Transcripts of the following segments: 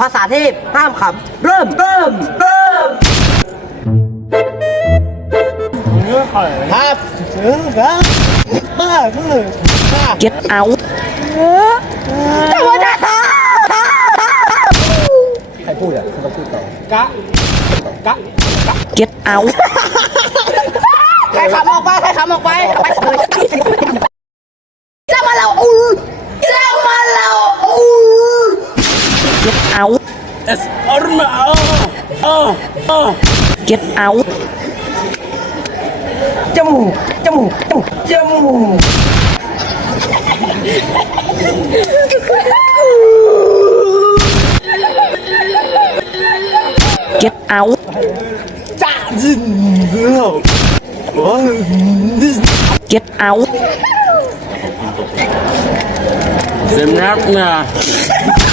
ภาษาเทพห้ามขำเริ่มเริ่มเริ่มครับครับบ้าคือ get out ใครพูดอะคุณต้องพูดต่อกะกะ get out ใครขำออกไปใครขำออกไปไปเลยจะมาเราอู้จะมาเราอู้ get out Es arma. Oh, oh, oh. get out จมูกจมูกจมูกจมูก get out จ้าจินเดียวโอ้ย get out Sebenarnya. พม่าพม่าพม่าพม่า get out เดี๋ยวเป็นไง get out เดี๋ยวเป็นไงฉันเก่งใหญ่มากเลยใส่แมงกะ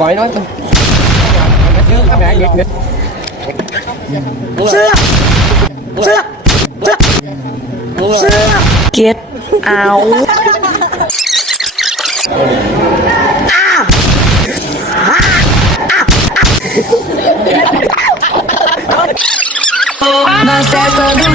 ก้อยน้อยเยอะแม่เด็กเด็กเชือกเชือกเชือกเชือก get out เ